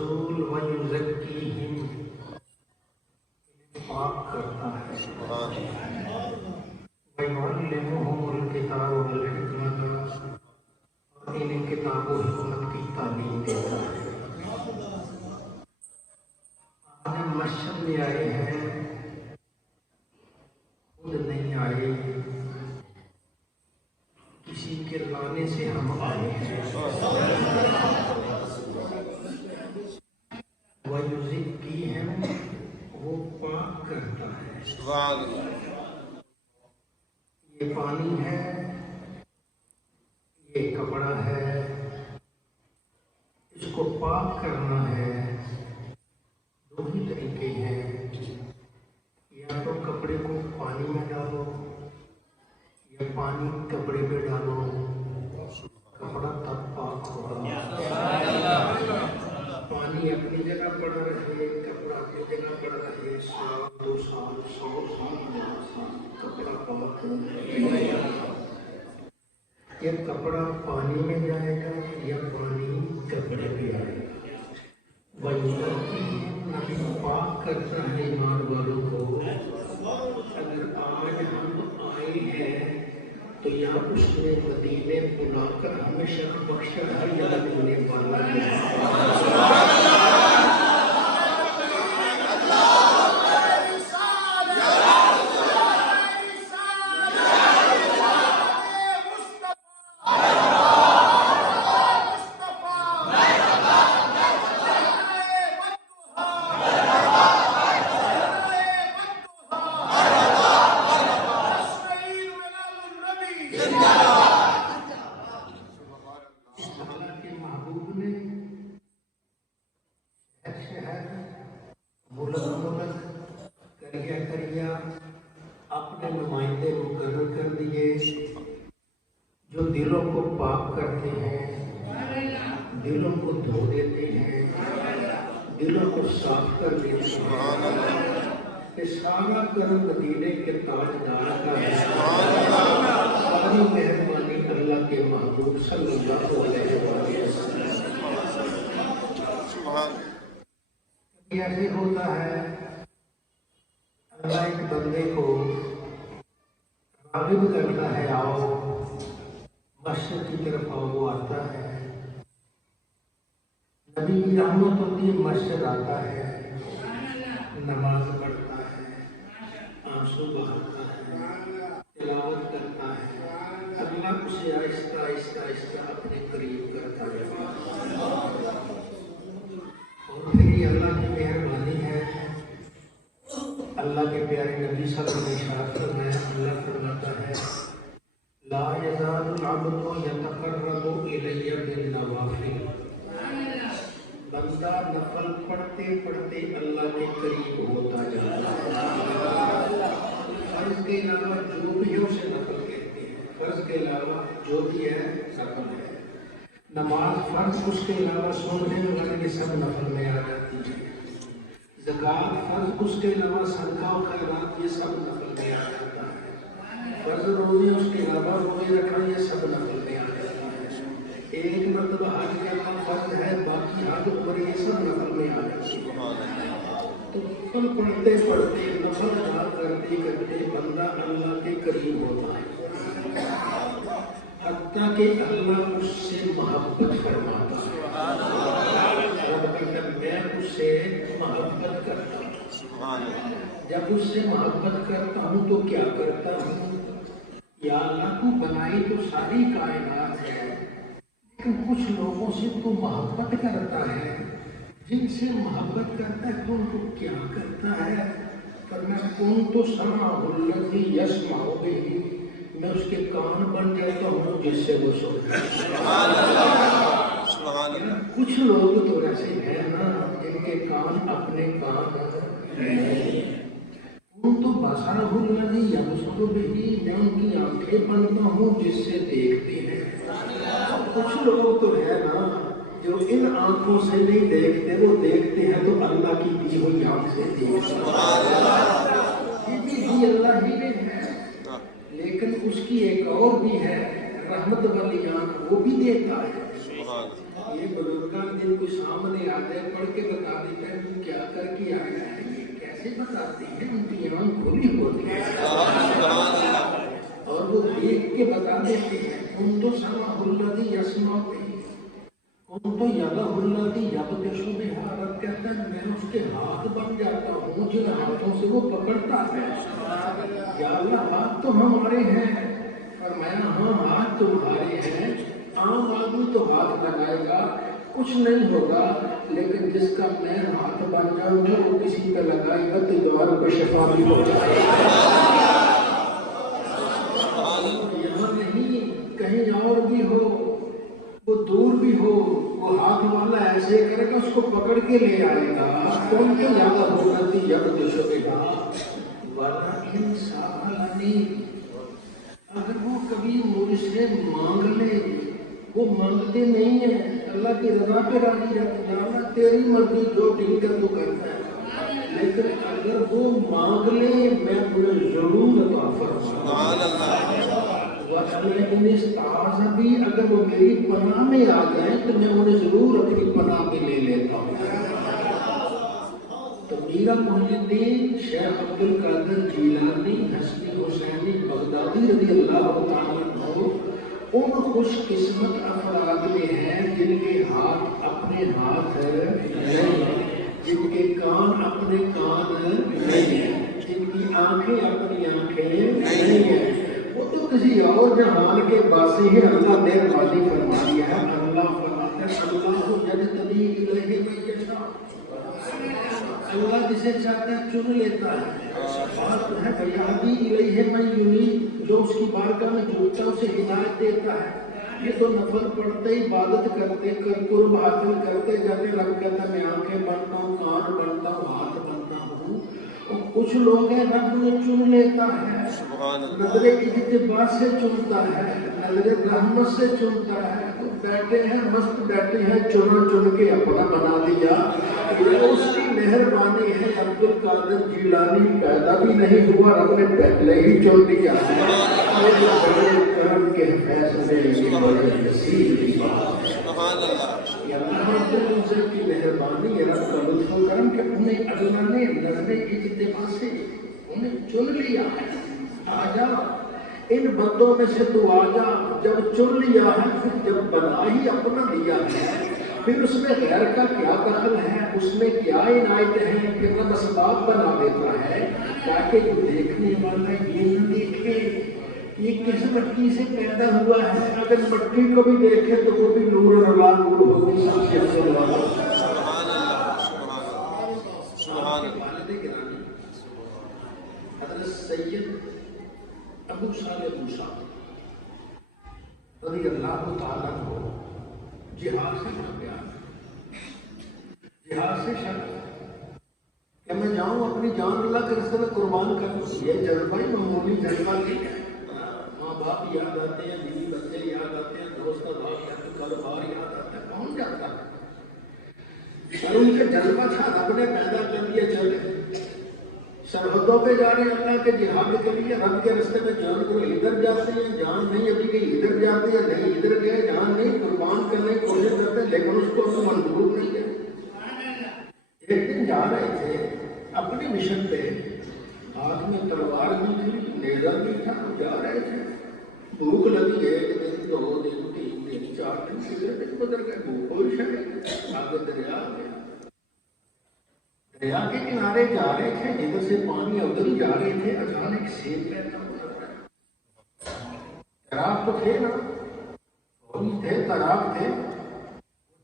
رسول وَيُزَكِّيهِمْ پاک کرتا ہے وَيُعَلِّمُهُمُ الْكِتَابَ وَالْحِکْمَةَ اور انہیں کتاب و حکمت کی تعلیم دیتا ہے۔ آج ہم مسجد میں آئے ہیں، خود نہیں آئے، کسی کے لانے سے ہم آئے ہیں۔ وَيُزَكِّيهِمْ وہ پاک کرتا ہے۔ یہ پانی ہے، یہ کپڑا ہے، اس کو پاک کرنا ہے۔ دو ہی طریقے ہیں، یا تو کپڑے کو پانی میں ڈالو یا پانی کپڑے پہ ڈالو، کپڑا تب پاک ہوگا۔ پانی اپنی جگہ پڑا رہے، کپڑا اپنی جگہ پڑا رہے، 100 200 100 سال 1000 سال کپڑا پاک ہوگا۔ یا کپڑا پانی میں جائے گا یا پانی کپڑے پہ آئے گا۔ نبی پاک کرتا ہے ایمان والوں کو۔ اگر آج ہم آئے ہیں تو یا اس نے مدینے بلا کر ہمیشہ بخشا ہے یا دینے والا ہے۔ اپنے نمائندے مقرر کر دیے جو دلوں کو پاک کرتے ہیں، دلوں کو دھو دیتے ہیں، دلوں کو صاف کر دیتے ہیں۔ یہ سارا کرم مدینے کے تاجدار کا ہے۔ ساری مہربانی اللہ کے محبوب صلی اللہ علیہ وسلم۔ ایسے ہوتا ہے اللہ ایک بندے کو راغب کرتا ہے، آؤ مسجد کی طرف آؤ، وہ آتا ہے، نبی کی رحمت ہوتی ہے، مسجد آتا ہے، نماز پڑھتا ہے، آنسو بہاتا ہے، تلاوت کرتا ہے، اللہ اسے آہستہ آہستہ آہستہ اپنے قریب کرتا ہے۔ اور پھر یہ اللہ کی مہربانی ہے، اللہ کے پیارے نبی صلی اللہ علیہ وسلم میں اللہ فرماتا ہے لا یزال العبد یتقرب الی بالنوافل، بندہ نفل پڑھتے پڑھتے اللہ کے قریب ہوتا جاتا ہے۔ فرض کے علاوہ جو بھی ہے اسے نفل کہتے ہیں، فرض کے علاوہ جو بھی ہے نفل ہے۔ نماز فرض، اس کے علاوہ سننے وغیرہ یہ سب نفل میں آ جاتی ہے۔ زکوٰۃ فرض، اس کے علاوہ صدقہ و خیرات یہ سب نفل میں آ جاتا ہے۔ فرض روزے، اس کے علاوہ روزے رکھنا یہ سب نفل میں آ جاتا ہے۔ ایک مرتبہ حج کرنا فرض ہے، باقی حج عمر یہ سب نفل میں آ جاتا ہے۔ تو نفل پڑھتے پڑھتے، نفل ادا کرتے کرتے بندہ اللہ کے قریب ہوتا ہے، حتیٰ کہ اللہ اس سے محبت فرماتا ہے۔ میں اس سے محبت کرتا ہوں، جب اس سے محبت کرتا ہوں تو کیا کرتا ہوں؟ یا اللہ تو بنائی تو ساری کائنات ہے، لیکن کچھ لوگوں سے تو محبت کرتا ہے، جن سے محبت کرتا ہے تو ان کو کیا کرتا ہے؟ فرمایا کنت سمعہ الذی یسمع بہ، میں اس کے کان بن جاتا ہوں جس سے وہ سنتا ہے۔ کچھ لوگ تو ایسے ہیں نا جن کے کان اپنے کان نہیں، ان تو بصرہ الذی یبصر بہ، میں ان کی آنکھیں بنتا ہوں جس سے دیکھتے ہیں۔ کچھ لوگ تو ہے نا جو ان آنکھوں سے نہیں دیکھتے، وہ دیکھتے ہیں تو اللہ کی دی ہوئی آنکھ سے دیکھتے ہیں۔ یہ بھی اللہ ہی نے ہے، لیکن اس کی ایک اور بھی ہے، رحمت والی آنکھ وہ بھی دیتا ہے. یہ بزرگان جن کو سامنے آتے ہیں پڑھ کے بتا دیتے ہیں تو کیا کر کے آیا ہے یہ کیسے بتاتے ہیں ان کی آنکھ کھلی ہوتی ہے اور وہ دیکھ کے بتا دیتے ہیں. ان تو سما الذی یسمع بہ ان تو یادہ الذی یبطش بہ. رب کہتا ہے میں اس کے ہاتھ بن جاتا ہوں جن ہاتھوں سے وہ پکڑتا ہے. یا اللہ ہاتھ تو ہمارے ہیں. فرمایا ہاں ہاتھ تمہارے ہیں. عام آدمی تو ہاتھ لگائے گا کچھ نہیں ہوگا لیکن جس کا میں ہاتھ بن جاؤں گا وہ کسی پہ لگائے گا تو دوبارہ کو شفا بھی ہو جائے گا. یہاں نہیں کہیں اور بھی ہو وہ دور بھی ہو وہ ہاتھ والا ایسے کرے گا اس کو پکڑ کے لے آئے گا. کون کے زیادہ ہونا تھی جب دشوے گا والا انسان. اگر وہ کبھی مجھ سے مانگ لے وہ مانگتے نہیں ہیں اللہ کی رضا پہ راضی رہتے ہیں تیری مرضی جو دل کا تو کرتا ہے. لیکن اگر وہ مانگ لے میں تمہیں ضرور عطا فرماؤں. بھی اگر وہ میری پناہ میں آ جائیں تو میں انہیں ضرور اپنی پناہ میں لے لیتا ہوں. تو میرا محی الدین شیخ عبد القادر جیلانی حسنی حسینی بغدادی رضی اللہ تعالیٰ عنہ ان خوش قسمت افراد میں ہیں جن کے ہاتھ اپنے ہاتھ نہیں, جن کے کان اپنے کان نہیں, جن کی آنکھیں اپنی آنکھیں نہیں ہیں. وہ تو کسی اور جہان کے باسی ہیں. اللہ مہربانی فرما دیا ہے. اللہ فرماتا ہے اللہ یجتبی الیہ من یشاء. اللہ جسے چاہتا ہے چن لیتا ہے. بات ہے فیہدی الیہ من ینیب. جو اس کی بارگاہ میں جھکتا ہے اسے ہدایت دیتا ہے. یہ تو نفل پڑھتے عبادت کرتے کر قرب حاصل کرتے جاتے رب کہتا ہے میں آنکھیں بنتا ہوں کان بنتا ہوں ہاتھ بنتا ہوں. اور کچھ لوگ ہیں رب نے چن لیتا ہے نظر اجتباء سے چنتا ہے نظر رحمت سے چنتا ہے. بیٹھے ہیں مست بیٹھے ہیں چن کے اپنا بنا دیا. یہ اس کی مہربانی ہے. عبد القادر جیلانی پیدا بھی نہیں ہوا رب نے پہلے ہی چن دیا. کرم کے فیصلے اللہ کی مہربانی رب کا لطف و کرم کہ انہیں اللہ نے نظر اجتباء سے انہیں چن لیا ہے. آ جا ان بندوں میں سے تو آ جا. جب چن لیا ہے پھر جب بنا ہی اپنا لیا ہے پھر اس میں غیر کا کیا دخل ہے اس میں کیا عنایت ہے. پھر رب اسباب بنا دیتا ہے تاکہ جو دیکھنے والا یہ نہ دیکھے یہ کس مٹی سے پیدا ہوا ہے. اگر مٹی کو بھی دیکھے تو وہ بھی نور اللہ نور ہوگی. حضرت سید ابو صالح موسیٰ رضی اللہ تعالیٰ کو جہاد سے جہاد سے شرط کہ میں جاؤں اپنی جان اللہ کے راستے میں قربان کروں. یہ جذبہ ہی معمولی جذبہ نہیں ہے. ماں باپ یاد آتے ہیں بیوی بچے یاد آتے ہیں دوست احباب یاد کاروبار یاد آتا ہے کون جاتا ہے. اور ان کا جذبہ تھا رب نے پیدا کر دیا. چلے سرحدوں پہ جا رہے ہیں اللہ کے جہاد کے لیے رب کے راستے میں جان کو ادھر جاتے ہیں جان نہیں ابھی کہیں ادھر جاتے ہیں نہیں ادھر گئے جان نہیں قربان کرنے کی کوشش کرتے ہیں لیکن اس کو منظور نہیں ہے. ایک دن جا رہے تھے اپنے مشن پہ ہاتھ میں تلوار بھی تھی نیزہ بھی تھا. جا رہے تھے بھوک لگی. ایک دن 2 دن 3 دن 4 دن 6 دن گزر گئے. بھوک اور شاید آگے دریا آ گیا. دریا کے کنارے جا رہے تھے جدھر سے پانی ادھر ہی جا رہے تھے. اچانک سیب پیدا ہوا. تیراک تو تھے نا تھے تیراک تھے.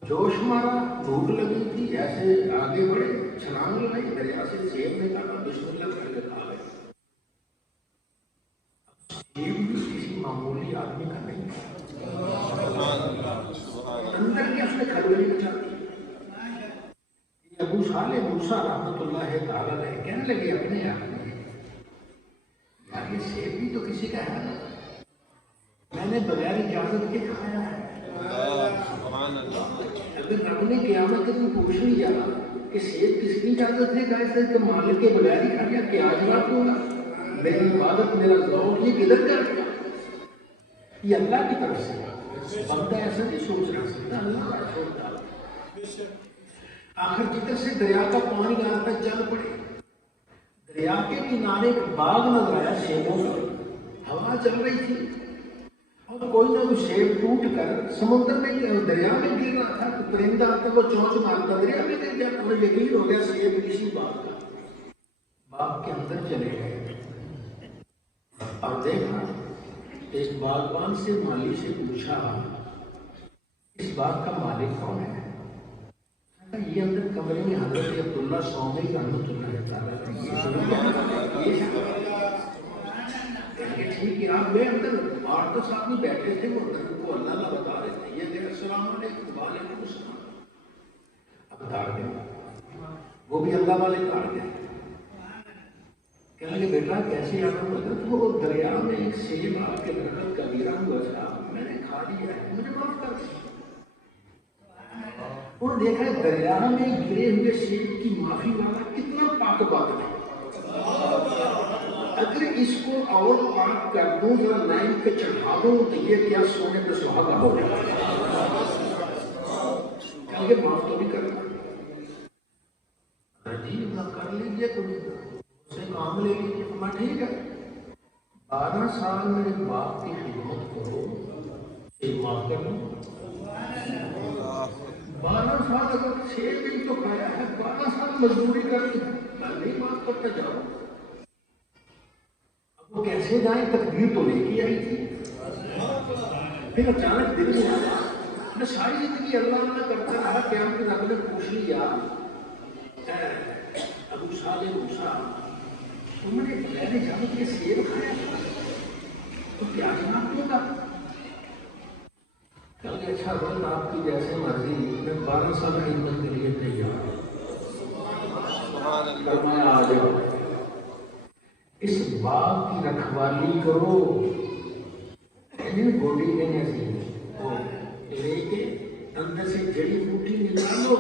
جوش مارا بھوک لگی تھی ایسے آگے بڑھے چھلانگ لگائی دریا سے سیب نکالا بسم اللہ کر کے کھا گئے. سیب بھی کسی معمولی آدمی کا نہیں اندر کے اس نے کھلبلی مچا دی. ابو صالح موسیٰ رحمۃ اللہ تعالیٰ علیہ کہنے لگے اپنے آپ میں یار یہ سیب بھی تو کسی کا ہے نا میں نے بغیر اجازت کے کھایا ہے. اگر رب نے قیامت کے دن پوچھ لیا کہ سیب کس کی اجازت ہے کیسے کہ مالک کے بغیر ہی کھا لیا کیا جواب ہوگا. میری عبادت میرا ذوق یہ کدھر کر یہ اللہ کی طرف سے بندہ ایسا نہیں سوچ رہا سکتا، اللہ کا سوچتا۔ آخر جدھر سے دریا کا پانی آتا ہے چل پڑے، دریا کے کنارے باغ نظر آیا سیبوں کا، ہوا چل رہی تھی اور کوئی نہ کوئی سیب ٹوٹ کر سمندر میں دریا میں گر رہا تھا، تو پرندہ آتا وہ چونچ مارتا دریا میں گر گیا، ہمیں یقین ہو گیا سیب کسی باغ کا۔ باغ کے اندر چلے گئے اور دیکھا، ایک باغبان سے مالی سے پوچھا اس باغ کا مالک کون ہے؟ یہ اندر کمرے میں حضرت عبداللہ سومی رحمۃ اللہ تعالیٰ ٹھیک ہے، آپ میں اندر بار تو ساتھ میں بیٹھے تھے، وہ اندر کو اللہ اللہ بتا رہے تھے، یہ کہ السلام علیکم وعلیکم السلام، اب تاڑ گئے، وہ بھی اللہ والے تاڑ گئے، کہنے لگے بیٹا کیسے آپ کو حضرت وہ دریا میں ایک سیب آپ کے درخت کا گرا ہوا تھا، میں نے کھا لیا ہے، مجھے معاف کر دیں۔ اور دیکھا ہے دریا میں گرے ہوئے سیب کی معافی والا کتنا پاک بات ہے، اگر اس کو اور پاک کر دوں ذرا لائن پہ چڑھا دوں تو یہ کیا سونے پہ سہاگا ہو جائے، کہ یہ معاف تو بھی کرنا جی کر لیجیے، کوئی سے کام لے لیجیے، میں ٹھیک ہے 12 سال میرے باپ کی خدمت کرو ایک معاف کر لوں، 12 سال اگر 6 دن تو کھایا ہے، 12 سال مزدوری کرنی ہے، میں نہیں معاف کرتا جاؤ۔ اب وہ کیسے جائیں، تکبیر تو لے کے آئی تھی، پھر اچانک دل میں آیا، میں ساری زندگی اللہ اللہ کرتا رہا، قیامت کے رب نے پوچھ لیا ابو صالح موسیٰ تم نے پہلے جب یہ سیب کھایا تو کیا جواب ہوگا؟ کہ اچھا بس آپ کی جیسے مرضی، میں 12 سال خدمت کے لیے تیار ہوں، فرمایا آ جاؤ، اس باغ کی رکھوالی کرو، گوڈی نہیں ایسی لے کے اندر سے جڑی بوٹی نکالو،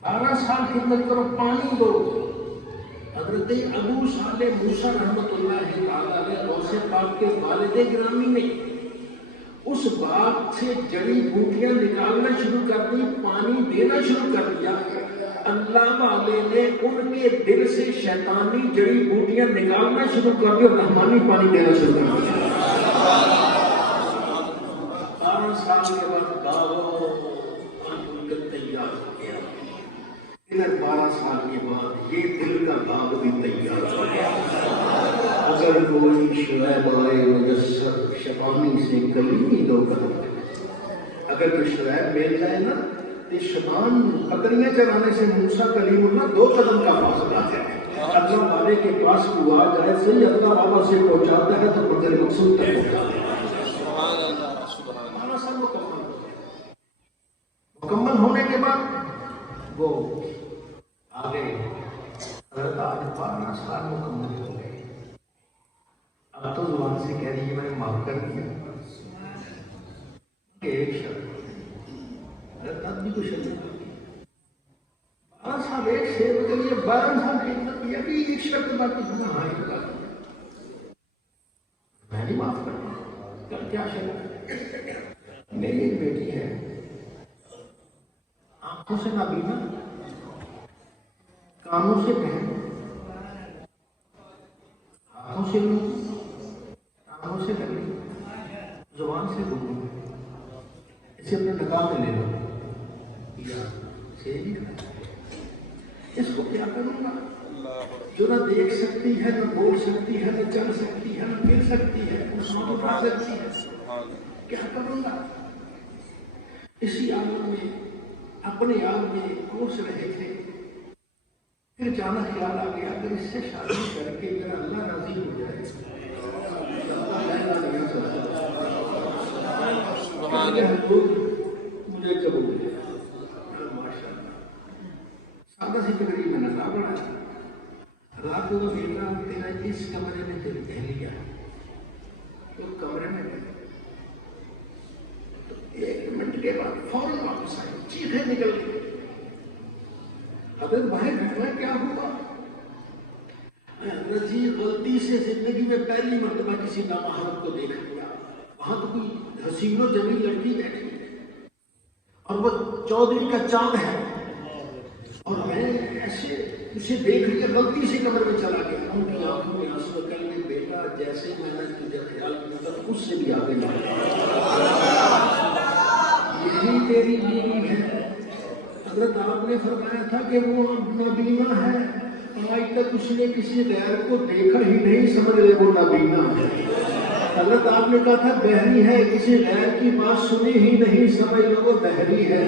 12 سال خدمت کرو، پانی دو۔ حضرت ابو صالح موسیٰ رحمۃ اللہ تعالیٰ نے غوث پاک کے والد گرامی نے اس باغ سے جڑی بوٹیاں نکالنا شروع کر دی، پانی دینا شروع کر دیا، اللہ والے نے ان کے دل سے شیطانی جڑی بوٹیاں نکالنا شروع کر دی اور رحمانی پانی دینا شروع کر دیا۔ 12 سال کے بعد تیار ہو گیا، ادھر 12 سال کے بعد یہ دل کا باغ بھی تیار ہو گیا۔ اگر کوئی شعیب آئے مجسر شیطانی سے کلیمی دو قدم، اگر کوئی شعیب مل جائے نا تو شیطان بکریاں چرانے سے موسیٰ کلیم اللہ 2 قدم کا فاصلہ ہے، اللہ والے کے پاس کو آ جائے صحیح اللہ بابا سے پہنچاتا ہے تو منزل مقصود تک پہنچاتا ہے۔ مکمل ہونے کے بعد وہ آگے حضرت آج 12 سال مکمل ہو گئے، اب تو زبان سے کہہ رہی ہے میں نے معاف کر دیا، کہ ایک شرط حضرت آج بھی کچھ نہیں، 12 سال ایک سیب کے لیے 12 سال خدمت کی، ابھی ایک شرط باقی ہونا، ہاں ایک بات میں نہیں معاف کرتا، کل کیا شرط؟ میری ایک بیٹی ہے، آنکھوں سے نابینا، کانوں سے بہن، ہاتھوں سے لوں، ٹانگوں سے لگی، زبان سے بولوں، اسے اپنے نکاح میں لے لو، یا صحیح اس کو کیا کروں گا؟ جو نہ دیکھ سکتی ہے، نہ بول سکتی ہے، نہ چل سکتی ہے، نہ پھر سکتی ہے، نہ سانس اٹھا سکتی ہے، کیا کروں گا؟ اسی عالم میں اپنے آپ میں کوس رہے تھے، پھر جانا خیال آ گیا اگر اس سے شادی کر کے میرا اللہ راضی ہو جائے، مجھے قبول ہے، ماشاء اللہ سادہ سی تقریب میں نہ پڑا، رات کو بیٹا تیرا اس کمرے میں دل کہہ لیا، تو کمرے میں گئے، تو 1 منٹ کے بعد فوراً واپس آئے، چیخیں نکل گئی، حضرت باہر بیٹھنا کیا ہوا؟ حضرت جی غلطی سے زندگی میں پہلی مرتبہ کسی نامحرم کو دیکھ لیا، وہاں تو کوئی حسین و جمیل لڑکی بیٹھی ہے اور وہ چودھری کا چاند ہے، اور میں ایسے اسے دیکھ لیا، غلطی سے کمرے میں چلا گیا، ان کی آنکھوں میں آنسو نکل گئے، بیٹا جیسے میں نے تجھے خیال کیا تھا اس سے بھی آگے نہ، یہی تیری بیوی ہے۔ حضرت آپ نے فرمایا تھا کہ وہ نابینا ہے، آج تک اس نے کسی غیر کو دیکھا ہی نہیں، سمجھ لے وہ نابینا ہے۔ حضرت آپ نے کہا تھا بہری ہے، کسی غیر کی بات سنی ہی نہیں، سمجھ لو وہ بہری ہے۔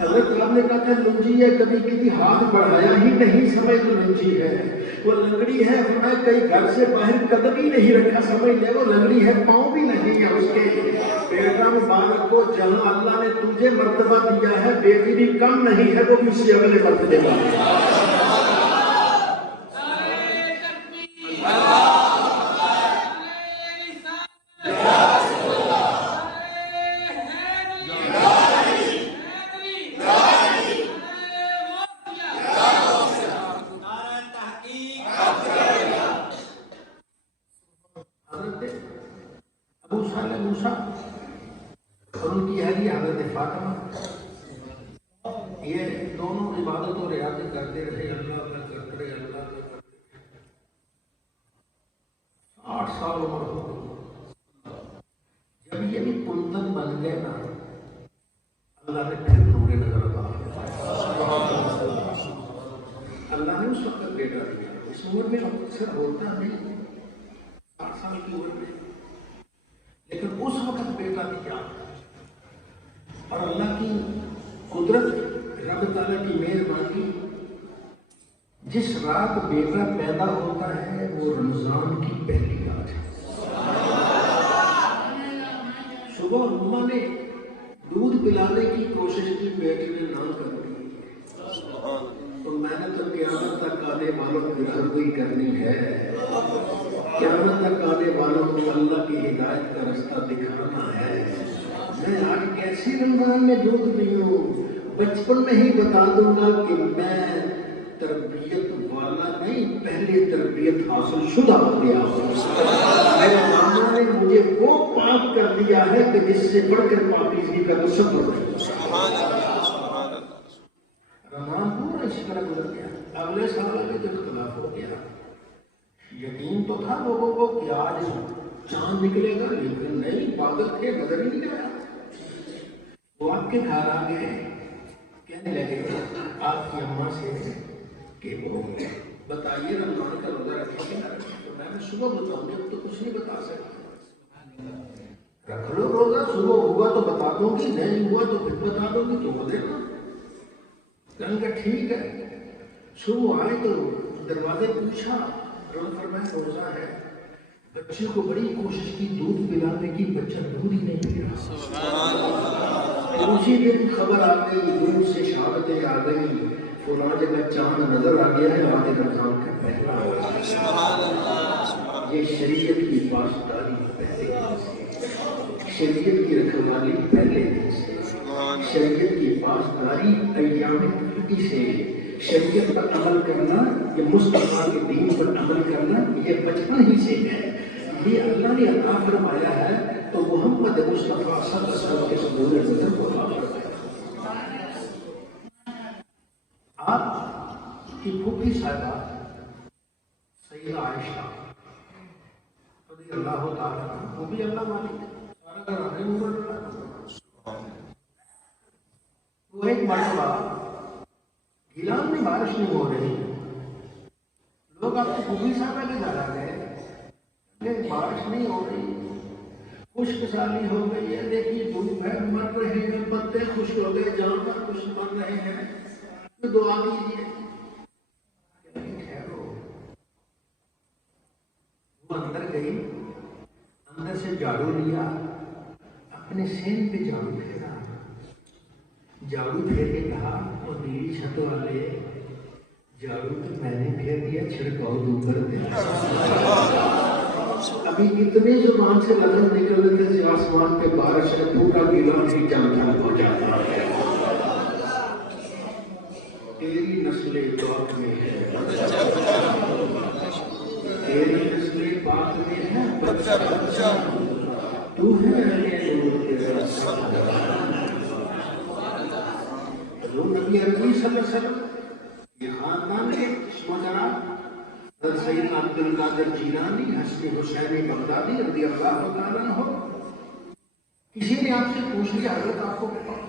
حضرت آپ نے کہا تھا لنجی ہے، کبھی کبھی ہاتھ بڑھایا ہی نہیں، سمجھ لو لنجی ہے۔ وہ لنگڑی ہے، فرمایا کئی گھر سے باہر قدم ہی نہیں رکھا، سمجھ لے وہ لنگڑی ہے، پاؤں بھی نہیں ہے اس کے۔ بیٹا مبارک کو جہاں اللہ نے تجھے مرتبہ دیا ہے، بیٹی بھی کم نہیں ہے، وہ کسی اگلے مرتبے میں۔ اور ان کی اہلیہ حضرت فاطمہ، یہ دونوں عبادت و ریاضت کرتے رہے، اللہ کا کرتے رہے، اللہ کا کرتے رہے، 8 سال عمر ہو گئی۔ جب یہ بھی کندن بن گئے نا، اللہ نے پھر نور نظر عطا کیا، اللہ نے اس وقت بیٹا دیا۔ اس عمر میں اکثر ہوتا نہیں، 8 سال کی عمر میں، لیکن اس وقت بیٹا دیا۔ اور اللہ کی قدرت، رب تعالیٰ کی مہربانی، جس رات بیٹا پیدا ہوتا ہے وہ رمضان کی پہلی رات ہے۔ صبح اماں نے دودھ پلانے کی کوشش کی، بیٹے نے نہ کر دی، تو میں نے تو قیامت تک آنے والوں کی رہنمائی کرنی ہے، قیامت تک آنے والوں کو اللہ کی ہدایت کا رستہ دکھانا ہے۔ میں آج کیسی رمضان میں دودھ پیوں، بچپن میں ہی بتا دوں گا کہ میں تربیت والا نہیں، پہلے تربیت حاصل شدہ ہو گیا ہوں۔ میرے ماما نے مجھے وہ پاک کر دیا ہے کہ جس سے بڑھ کر پاکیزگی کا تصور نہیں۔ رمضان پورا اس طرح گزر گیا، اگلے سال آگے تو اختلاف ہو گیا۔ یقین تو تھا لوگوں کو کہ آج چاند نکلے گا، لیکن نہیں، بادل تھے، نظر ہی نہیں آیا۔ وہ آپ کے گھر آ گئے، کہنے لگے آپ کی اماں سے کہ وہ بتائیے رمضان کا روزہ رکھیں گے نہ رکھیں؟ تو میں نے صبح بتاؤں گا تو کچھ نہیں بتا سکتا، رکھ لو روزہ، صبح ہوا تو بتا دوں گی، نہیں ہوا تو پھر بتا دوں گی، تو ہو دینا۔ کہنے کا ٹھیک ہے۔ صبح آئے تو دروازے پوچھا، فرمایا روزہ ہے۔ بچے کو بڑی کوشش کی دودھ پلانے کی، بچہ دودھ ہی نہیں پی رہا۔ اسی دن خبر آ گئی، دور سے شہادتیں آ گئی، فلاں جگہ چاند نظر آ گیا ہے، آج رمضان کا پہلا روزہ۔ یہ شریعت کی پاسداری پہلے دن سے، شریعت کی رکھوالی پہلے دن سے، شریعت کی پاسداری ایام تشریق سے، شریعت پر عمل کرنا، یہ مصطفیٰ کے دین پر عمل کرنا، یہ بچپن ہی سے ہے۔ یہ اللہ نے عطا فرمایا ہے تو محمد مصطفیٰ صلی اللہ علیہ وسلم کے ظہور نظر کو عطا فرمایا۔ آپ کی پھوپھی صاحبہ سیدہ عائشہ رضی اللہ تعالیٰ عنہ، وہ بھی اللہ والی ہے، سارا گھر آنے عمر رہا۔ وہ ایک مرتبہ گیلان میں بارش نہیں ہو رہی، لوگ آپ کی پھوپھی صاحبہ کے گھر آ گئے، بارش نہیں ہو رہی، خشک سالی ہو گئی ہے، دیکھیے دھوپ ہے، مر رہے ہیں، پتے خشک ہو گئے، جانور کچھ مر رہے ہیں، تو دعا کیجیے۔ وہ اندر گئی، اندر سے جھاڑو لیا، اپنے سین پہ جھاڑو پھیرا، جھاڑو پھیر کے کہا اور نیلی چھت والے جھاڑو تو میں نے پھیر دیا، چھڑکاؤ دوپر دے۔ ابھی اتنی زبان سے لفظ نکلنے سے آسمان پہ بارش ہے، پورا گیلان ہی جان ہو جاتا ہے۔ تیری نسل پاک میں ہے، تیری نسل پاک میں ہے، بچہ بچہ تو ہے نبی عربی صلی اللہ علیہ وسلم یہ خاندان کے شمجرا سید عبد القادر جیلانی حسن حسینی بغدادی رضی اللہ تعالیٰ عنہ. کسی نے آپ سے پوچھ لیا حضرت آپ کو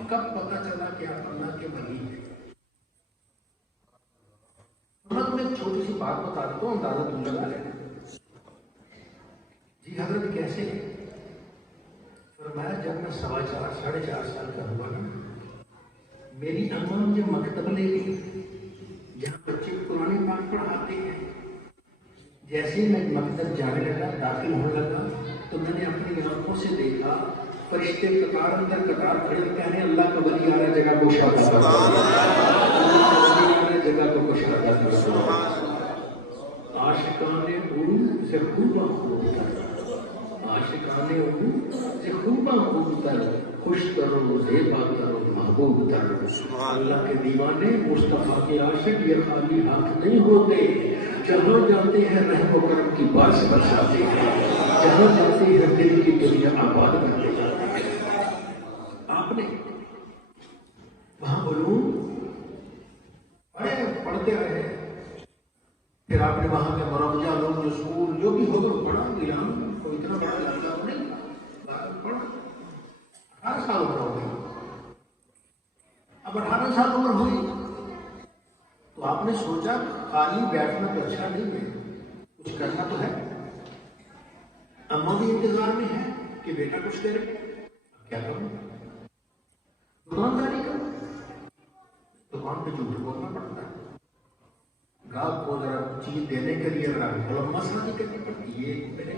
کب پتا چلا کہ آپ اللہ کے ولی ہیں؟ میں تمہیں ایک چھوٹی سی بات بتا دیتا ہوں، اندازہ تم لگا لینا. جی حضرت کیسے؟ فرمایا جب میں 4.5 ساڑھے 4 سال کا ہوا نا، میری اماں مجھے مکتب لے گئی جہاں بچے قرآن پاک پڑھاتے ہیں. جیسے ہی میں مکتب جانے لگا، داخل ہونے لگا، تو میں نے اپنی آنکھوں سے دیکھا فرشتے قطار اندر قطار کھڑے کہنے اللہ کا ولی آ رہا جگہ کو شادہ جگہ کو کشادہ کرتا. عاشقان عروج سے خوباں خوبتر، عاشقان عروج سے خوباں خوبتر، خوش کرو زیبا کرو محبوب تر. اللہ کے دیوانے مصطفیٰ کے عاشق یہ خالی ہاتھ نہیں ہوتے، جہاں جاتے ہیں رحم و کرم کی بارش برساتے ہیں، جہاں جاتے ہیں دل کی دنیا آباد کرتے ہیں. آپ نے وہاں علوم پڑھتے رہے، پھر آپ نے وہاں کے مروجہ لوگ جو اسکول جو بھی ہوگا پڑھا. ایران کو اتنا بڑا لگتا نہیں پڑھا. 18 سال عمر ہو گئی. اب 18 سال عمر ہوئی تو آپ نے سوچا خالی بیٹھنا تو اچھا نہیں ہے، کچھ کرنا تو ہے. اماں بھی انتظار میں ہے کہ بیٹا کچھ کرے. کیا کروں؟ دکانداری کروں. دکان پہ جھوٹ بولنا پڑتا ہے، گاہک کو ذرا چیز دینے کے لیے مسئلہ نہیں کرنی پڑتی. یہ میرے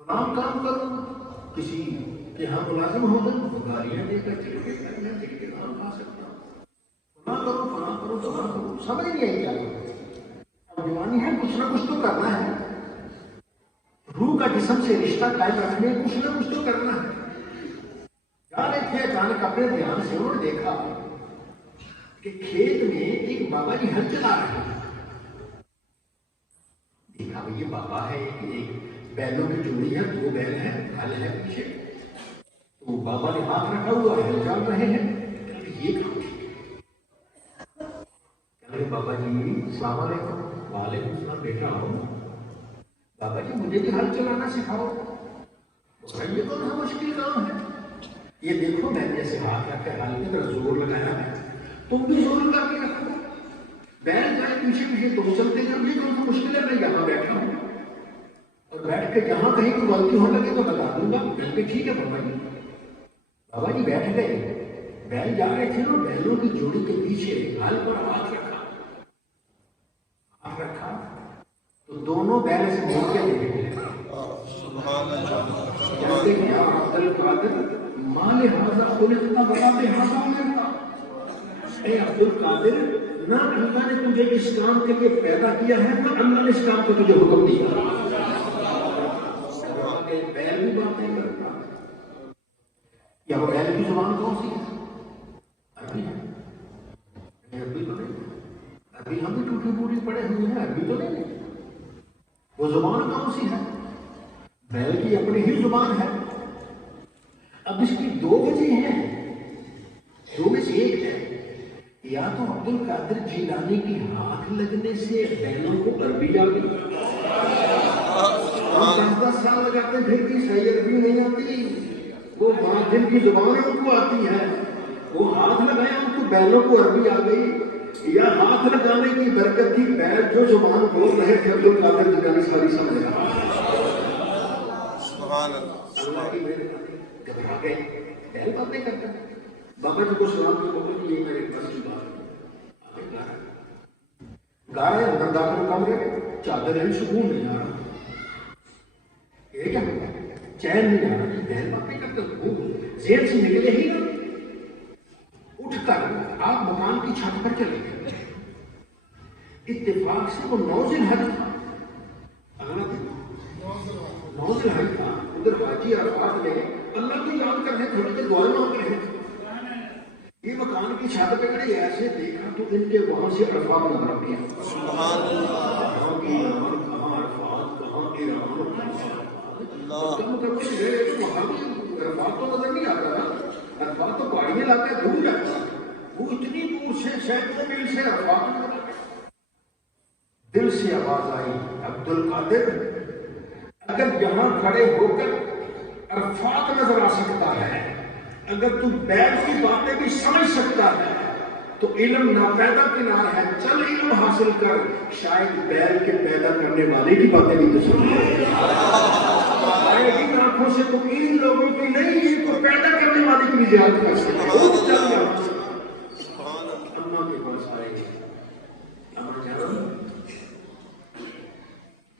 فلاں کام کروں، کسی کے یہاں ملازم ہو گئے وہ گالیاں دے کر چل کے کام کھا سکتا ہوں. فلاں کروں سمجھ نہیں آئی کیا کروں. اب جوانی ہے، کچھ نہ کچھ تو کرنا ہے. روح کا جسم سے رشتہ قائم رکھنے کچھ نہ کچھ تو کرنا ہے. جا رہے تھے اچانک اپنے دھیان سے انہوں نے دیکھا کہ کھیت میں ایک بابا جی ہل چلا رہے ہیں. دیکھا یہ بابا ہے، ایک بیلوں کی جوڑی ہے، 2 بیل ہیں، ہل ہے پیچھے. تو بابا نے ہاتھ رکھا ہوا ہے، ہل چل رہے ہیں. یہ کام بابا جی السلام علیکم. وعلیکم السلام. بیٹا ہوں بابا جی مجھے بھی ہل چلانا سکھاؤ. یہ تو نہ مشکل کام ہے. یہ دیکھو میں جیسے ہاتھ رکھ کر ہل کی طرح زور لگایا ہے، تم بھی زور لگا کے رکھو. بیل جائے پیچھے پیچھے تم چلتے جاؤ. یہ تو مشکل ہے، میں یہاں بیٹھا ہوں اور بیٹھ کے جہاں کہیں کوئی غلطی ہونے لگے تو بتا دوں گا. کہ ٹھیک ہے بابا جی. بابا جی بیٹھ گئے. بیل جا رہے تھے اور بیلوں کی جوڑی کے پیچھے ہل پر ہاتھ رکھا تو دونوں بیل سے مڑ کے دیکھنے لگے. جانتے ہیں عبد القادر مال حاضہ خلقتا بتاتے حاضہ. اے عبد القادر، نہ اللہ نے تجھے اس کام کے لیے پیدا کیا ہے، نہ اللہ نے اس کام کو تجھے حکم دیا. بیل بھی باتیں کرتا. یا وہ بیل کی زبان کون سی ہے؟ عربی ہے. عربی تو نہیں. ابھی ہم بھی ٹوٹی پوٹی پڑے ہوئے ہیں، عربی تو نہیں. وہ زبان کون سی ہے؟ بیل کی اپنی ہی زبان ہے. اب اس کی 2 وجہ ہیں، 2 میں سے ایک ہے یا تو عبد القادر جیلانی کی ہاتھ لگنے سے بیلوں کو عربی آ گئی. 10 سال لگاتے پھر بھی صحیح عربی نہیں آتی. وہ جن کی زبان ان کو آتی ہے، وہ ہاتھ لگایا ان کو بیلوں کو عربی آ گئی. یا ہاتھ لگانے کی برکت تھی، بیل جو زبان بول رہے تھے عبد القادر جیلانی ساری سمجھ رہا. اللہ کی مہربانی گھبرا گئے. بیل باتیں کرتا ہے. بابا جی کو سلام کی بابا جی یہ میرے بس کی بات گا رہے اندر داخل کمرے، چادر ہے، سکون نہیں آ رہا. یہ کیا چین نہیں آ رہا. بیل باتیں کرتے ذہن سے نکلے ہی نا. اٹھ کر آپ مکان کی چھت پر چلے گئے. اتفاق سے وہ 9 ذوالحج تھا. اگلا دن 9 ذوالحج تھا. ادھر حاجی عرفات میں اللہ کو یاد کر رہے تھے، تھوڑی دیر دعائیں مانگ رہے تھے. یہ مکان کی چھت پہ کھڑے ایسے دیکھا تو ان کے وہاں سے عرفات نظر آ گیا. سبحان اللہ. کہاں عرفات، کہاں ایران. عرفات تو نظر نہیں آتا نا، عرفات تو پہاڑی علاقہ ہے، دور ہے، وہ اتنی دور سے سینکڑوں میل سے عرفات دل سے آواز آئی عبد القادر اگر یہاں کھڑے ہو کر عرفات نظر آ سکتا ہے، اگر تو بیل کی باتیں بھی سمجھ سکتا ہے تو علم ناپیدا کنار ہے، چل علم حاصل کر، شاید بیل کے پیدا کرنے والے کی باتیں بھی تو سمجھ آنکھوں سے تو ان لوگوں کی نہیں، ان کو پیدا کرنے والے کی بھی زیادت کر سکتے اماں کے پاس آئے، اماں جان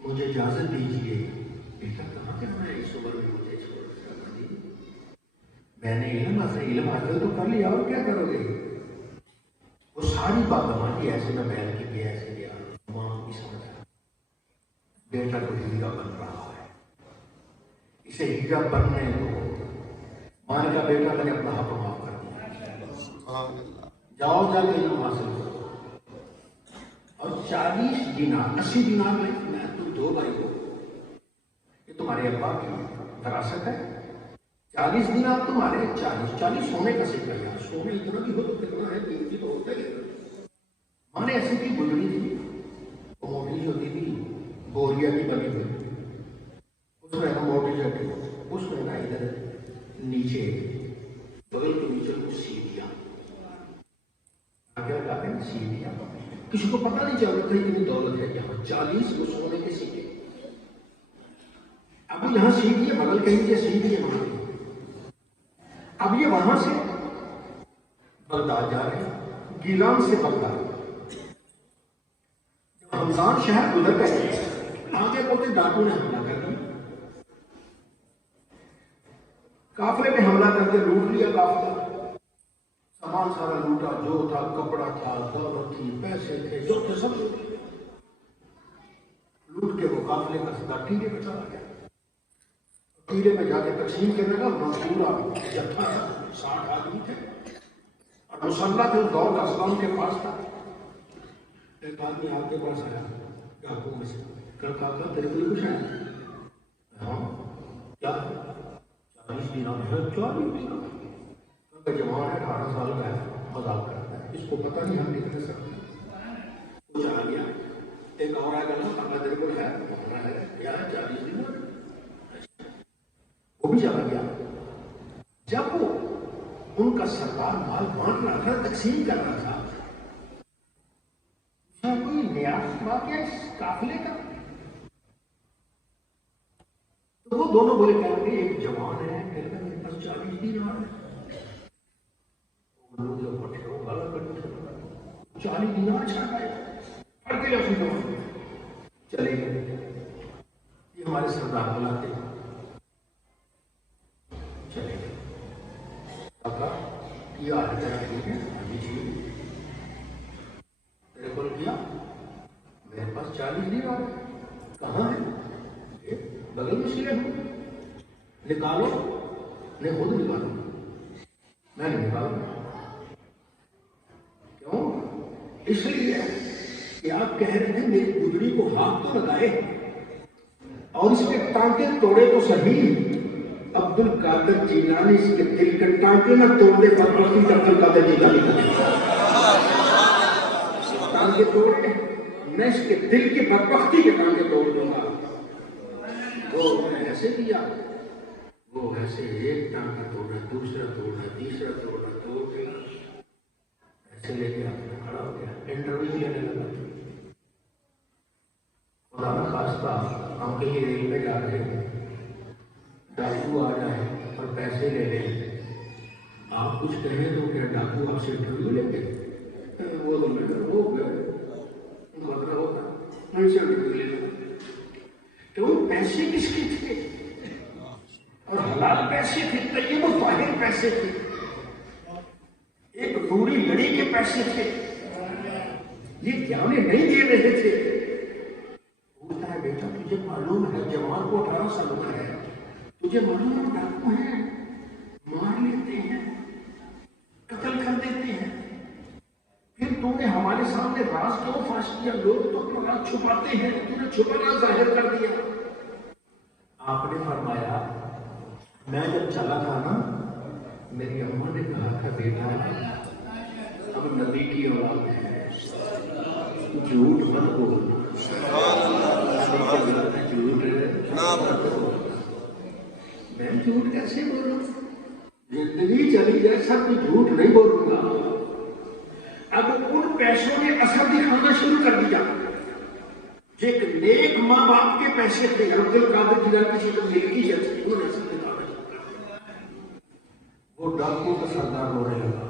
مجھے اجازت دیجیے، بیٹا کہاں جانا ہے اس عمر میں مجھے چھوڑ کر؟ میں نے علم حاصل تو کر لیا، اور کیا کرو گے؟ وہ ساری بات ہماری ایسے میں بیل کی گیا، ایسے گیا، ماں کو بھی سمجھا بیٹا تو ہیرا بن رہا ہے، اسے ہیرا بننے دو۔ ماں نے کہا بیٹا میں نے اپنا حق معاف کر دیا، جاؤ جا کے علم حاصل کرو، اور 40 دینار 80 دینار میں تم دو بھائی کو، یہ تمہارے ابا کی وراثت ہے، 40 دینار تمہارے، 40 سونے کا سکہ، یار سونے اتنا بھی ہو تو کتنا ہے، قیمتی تو ہوتا ہی ہے۔ ماں نے ایسی بھی گزری تھی، وہ موٹی ہوتی تھی بوریا کی بنی ہوئی، اس میں نا موٹی ہوتی، اس میں نا ادھر نیچے بغل کے نیچے کچھ سیڑھیاں، آگے لگا کے سیڑھیاں، کسی کو پتہ نہیں چل رہا تھا اتنی دولت ہے یہاں، 40 وہ سونے کے سکے۔ اب یہاں سیڑھی ہے، بغل کے نیچے سیڑھی ہے وہاں، اب یہ وہاں سے بغداد جا رہے ہیں، گیلان سے بغداد، حمدان شہر گزر گئے، آگے بولتے ڈاکو نے حملہ کر دیا، قافلے میں حملہ کر کے لوٹ لیا، قافلہ سامان سارا لوٹا، جو تھا کپڑا تھا، دولت تھی، پیسے تھے، جو تھے سب لوٹ کے وہ قافلے کا سدا ٹیلے پہ چلا گیا، ٹیلے پہ جا کے تقسیم کرنے کا پورا جتھا تھا، 60 آدمی تھے اور مسلح تھے، اس دور کا اسلام کے پاس تھا۔ ایک آدمی آپ کے پاس آیا ڈاکو میں سے، کہا تیرے کو کچھ ہے؟ ہاں کیا 40 دینار ہے؟ 40 دینار کا جوان ہے، 18 سال کا ہے، مذاق کرتا ہے، اس کو پتہ نہیں ہم نکلے سکتے، کچھ آ گیا۔ ایک اور آ گیا، کہا تیرے کو ہے؟ کیا ہے؟ 40 دینار، وہ بھی چلا گیا۔ جب وہ ان کا سردار مال بانٹ رہا تھا، تقسیم کر رہا تھا، کوئی نیاز بات ہے اس قافلے کا؟ تو وہ دونوں بولے کہہ رہے ایک جوان ہے، کہہ رہے میرے پاس 40 دینار ہے، 40 دینار چھڑ گئے، پڑھ کے لوگ چلے گئے، یہ ہمارے سردار بلاتے ہیں، چلے گئے، کہا یہ آج طرح ٹھیک ہے، ابھی ٹھیک میرے کو کیا، میرے پاس 40 دینار ہے، کہاں ہے؟ بغل میں سلے ہوں، نکالو، نہیں خود نکالو، میں نہیں نکالوں، کیوں؟ اس لیے کہ آپ کہہ رہے تھے میری گدڑی کو ہاتھ تو لگائے اور اس کے ٹانکے توڑے تو صحیح، عبد القادر جیلانی اس کے دل کے ٹانکے نہ توڑ دے، عبد القادر جیلانی ٹانکے توڑے، میں اس کے دل کی بدبختی کے ٹانکے توڑ دوں گا۔ وہ ایسے کیا، وہ ایسے ایک ٹانکا توڑا، دوسرا توڑا، تیسرا توڑا، توڑ کے ایسے لے کے آپ کھڑا ہو گیا، انٹرویو لینے لگا۔ خدا نہ خواستہ ہم کہیں ریل میں جا رہے ہیں، ڈاکو آ جائے اور پیسے لے لیں، آپ کچھ کہیں تو کیا ڈاکو آپ سے انٹرویو لیں گے؟ وہ تو میں ہو گئے خطرہ ہوتا، میں سے انٹرویو لے لوں، تو وہ پیسے کس کے تھے؟ اور حلال پیسے تھے، طیب و طاہر پیسے تھے، ایک روڑی لڑی کے پیسے تھے، یہ جانے نہیں دے رہے تھے۔ پوچھتا ہے بیٹا تجھے معلوم ہے جوان کو 18 سال کا ہے، تجھے معلوم ہے ڈاکو ہیں، مار لیتے ہیں، قتل کر دیتے ہیں، پھر تم نے ہمارے سامنے راز کیوں فاش کیا؟ لوگ تو اپنا راز چھپاتے ہیں، تم نے چھپا راز ظاہر کر دیا۔ آپ نے فرمایا میں جب چلا تھا نا میری اماں نے کہا تھا بیٹا اب نبی کی اولاد ہے جھوٹ مت بولنا جھوٹ میں جھوٹ کیسے بولوں زندگی چلی جائے سب کچھ جھوٹ نہیں بولوں گا اب ان پیسوں نے اثر دکھانا شروع کر دیا ایک نیک ماں باپ کے پیسے تھے عبد القادر جیلانی کسی کو نیکی ہے انہوں نے اثر دکھانا شروع کر دیا وہ ڈاکو کا سردار ہونے لگا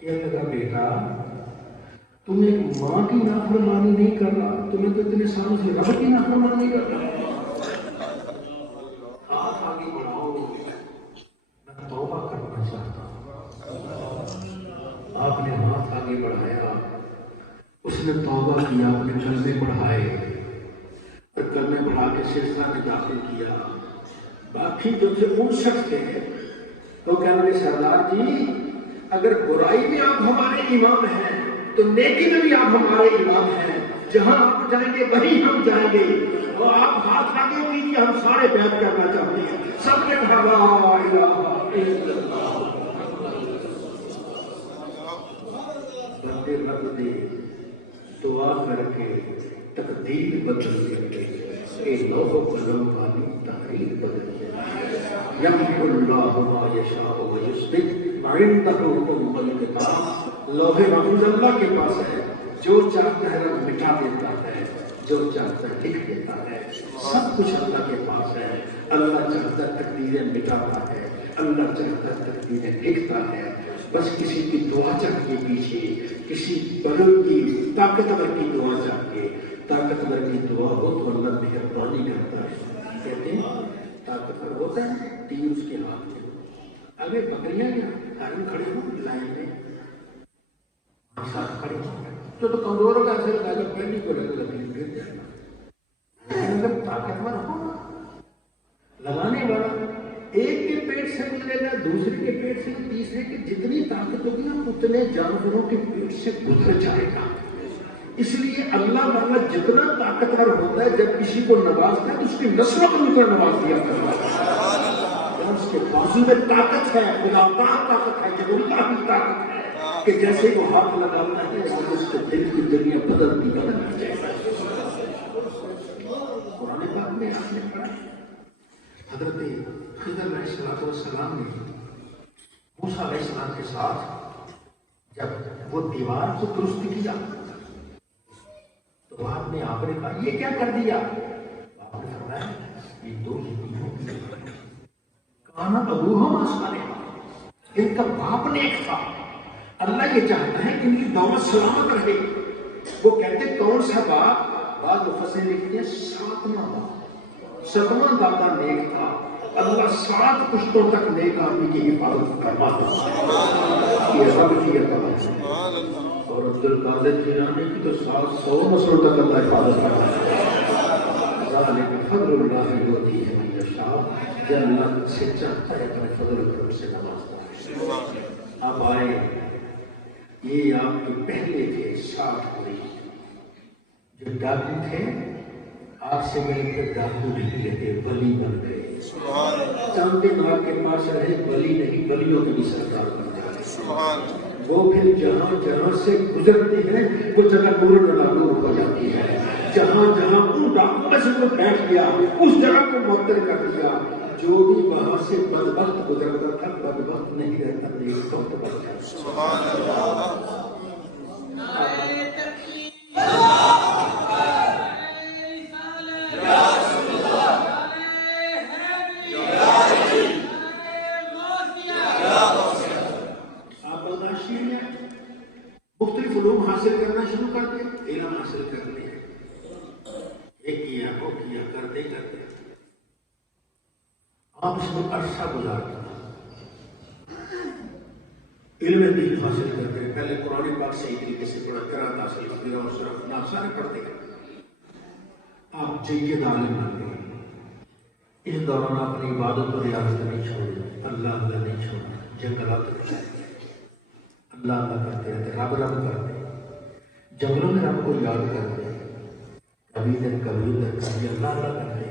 کہنے لگا بیٹا تم ایک ماں کی نافرمانی نہیں کر رہا تمہیں تو اتنے سالوں سے رب کی نافرمانی نہیں کر رہا ہاتھ آگے بڑھاؤ میں توبہ کرنا چاہتا ہوں آپ نے ہاتھ آگے بڑھایا اس نے توبہ کیا اپنے کلمے بڑھائے اور کلمے بڑھا کے سلسلہ میں داخل کیا باقی جو تھے 59 تھے تو کہنے لگے سردار جی اگر برائی میں آپ ہمارے امام ہیں تو نیکی میں بھی آپ ہمارے امام ہیں جہاں آپ جائیں گے وہیں ہم جائیں گے اور آپ ہاتھ آگے کیجیے ہم سارے بیعت کرنا چاہتے ہیں سب نے کہا لا الہ الا اللہ بندے رب دے دعا کر کے تقدیر بدل کے اے لوح و قلم والی تحریر بدل کے یمحو اللہ ما یشاء و یثبت وعنده ام الکتاب لوح محفوظ اللہ کے پاس ہے جو چاہتا ہے رب مٹا دیتا ہے جو چاہتا ہے لکھ دیتا ہے سب کچھ اللہ کے پاس ہے اللہ چاہتا ہے تقدیریں مٹاتا ہے اللہ چاہتا ہے تقدیریں لکھتا ہے بس کسی کی دعا چاہیے پیچھے کسی بزرگ کی طاقتور کی دعا چاہیے طاقتور کی دعا ہو تو اللہ مہربانی کرتا ہے کہتے ہیں طاقتور ہوتا ہے تیر اس کے ہاتھ میں اگر بکریاں یا حرم کھڑے ہوں لائن میں ساتھ کھڑے ہوں تو کمزور ہوگا ایسے لگا کر پہلی کو لگا گر جائے لیکن اگر طاقتور ہو لگانے والا ایک کے پیٹ سے گزرے گا دوسرے کے پیٹ سے تیسرے کی جتنی طاقت ہوگی نا اتنے جانوروں کے پیٹ سے گزر جائے گا اس لیے اللہ تعالیٰ جتنا طاقتور ہوتا ہے جب کسی کو نوازتا ہے تو اس کی نسلوں کو اتنا نواز دیا کرتا ہے اس کے بازو میں طاقت ہے خدا طاقت ہے جب اللہ کی طاقت ہے کہ جیسے وہ ہاتھ لگاتا ہے اس کے دل کی دنیا بدلتی جائے گا قرآن پاک میں آپ نے پڑھا حضرت خضر علیہ السلام نے موسیٰ علیہ السلام کے ساتھ جب وہ دیوار کو درست کیا تو بعد میں آپ نے کہا یہ کیا کر دیا آپ نے فرمایا یہ دو یتیموں کانا ابوہما صالحا ان کا باپ نیک تھا اللہ یہ چاہتا ہے کہ ان کی دعوت سلامت رہے وہ کہتے کون سا باپ بعد مفسرین لکھتے ہیں 7واں باپ 7واں دادا نیک تھا اللہ 7 پشتوں تک نیک آدمی کی حفاظت کرواتا یہ سب کی عطا اور عبد القادر جیلانی کی تو 700 نسلوں تک اللہ حفاظت کرواتا ذالک فضل اللہ یؤتیہ من یشاء جو اللہ سے چاہتا ہے اپنے فضل و کرم سے نوازتا ہے اب آئے یہ آپ کے پہلے تھے 60 مریض جو ڈاکو تھے آپ سے مل کر ڈاکو نہیں رہے ولی بن گئے چاندے نار کے پاس رہے ولی نہیں ولیوں کے بھی سردار بن جاتے وہ پھر جہاں جہاں سے گزرتے ہیں وہ جگہ نور نور ہو جاتی ہے جہاں جہاں ان ڈاکو میں سے وہ بیٹھ گیا اس جگہ کو معطل کر دیا جو بھی وہاں سے بدبخت گزرتا تھا بدبخت نہیں رہتا نیک وقت بن جاتا سبحان اللہ مختلف علوم حاصل کرنا شروع کر دیں علم حاصل کرنے ایک کیا وہ کیا کرتے کرتے آپ اس میں عرصہ گزارتے علم دین حاصل کرتے ہیں پہلے قرآن پاک صحیح طریقے سے پڑھا قرات حاصل کرتے اور صرف نہ سارے پڑھتے ہیں آپ جید عالم بن گئے اس دوران اپنی عبادت اور ریاضت نہیں چھوڑے اللہ اللہ نہیں چھوڑا جنگلات اللہ اللہ کرتے رہتے رب رب کرتے جنگلوں میں رب کو یاد کرتے کبھی دن کبھی ادھر کبھی اللہ اللہ کرتے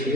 6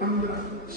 15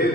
1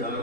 4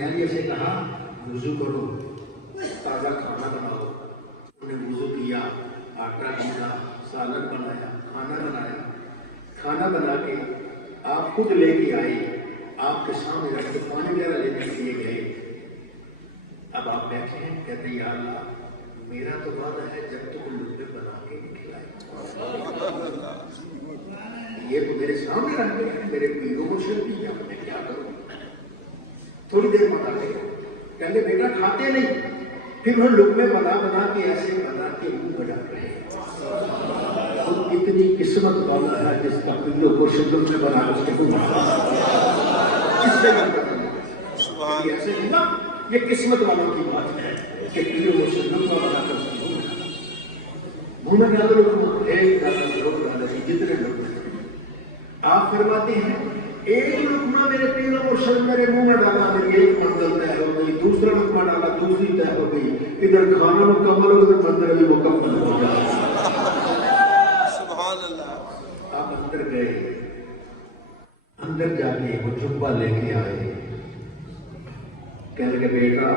اہلیہ سے کہا وضو کرو، تازہ کھانا بناؤ۔ انہوں نے وضو کیا، آٹا گوندھا، سالن بنایا، کھانا بنایا۔ کھانا بنا کے آپ خود لے کے آئے، آپ کے سامنے رکھ کے پانی وغیرہ لینے کے لیے گئے۔ اب آپ بیٹھے ہیں، کہتے ہیں یا اللہ میرا تو وعدہ ہے جب تک لقمے بنا کے نہیں کھلائے، یہ تو میرے سامنے رکھ گئے ہیں، میرے پیروں کو شر بھی کیا، میں کیا کروں؟ تھوڑی دیر بتا کے کہتے بیٹا کھاتے نہیں، پھر وہ لقمے بنا بنا کے ایسے بنا کے منہ بنا رہے ہیں۔ تو اتنی قسمت والا ہے جس کا پیروں کو شدت میں بنا اس کے منہ اس سے ایسے ہوا، یہ قسمت والوں کی بات ہے کہ پیروں کو شدت میں بنا کر اس کے منہ میں ڈالو لقمہ، ایک ڈالو لوگ ڈالے جتنے لوگ۔ آپ فرماتے ہیں ایک لقمہ میرے پیروں کو شر میرے منہ میں ڈالا، میری ایک منزل طے ہو گئی، دوسرا لقمہ ڈالا دوسری طے ہو گئی، ادھر کھانا مکمل ہو ادھر منزل بھی مکمل ہو گیا۔ سبحان اللہ۔ آپ اندر گئے، اندر جا کے وہ جبہ لے کے آئے، کہنے لگے بیٹا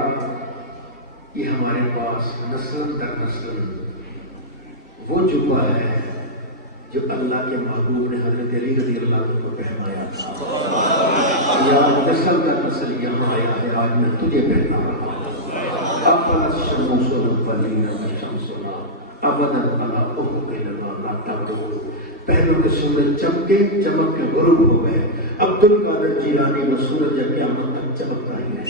یہ ہمارے پاس نسل در نسل وہ جبہ ہے جو اللہ کے محبوب نے حضرت علی رضی اللہ عنہ کو پہنایا تھا، یا نسل در نسل یہاں آیا ہے، آج میں تجھے پہنا رہا ہوں۔ افلا الشمس واللیل والشمس ابدا علی افقنا لا تغرب، پہلو کے سورج چمکے چمک کے غروب ہو گئے، عبد القادر جیلانی وہ سورج قیامت تک چمکتا ہی ہے۔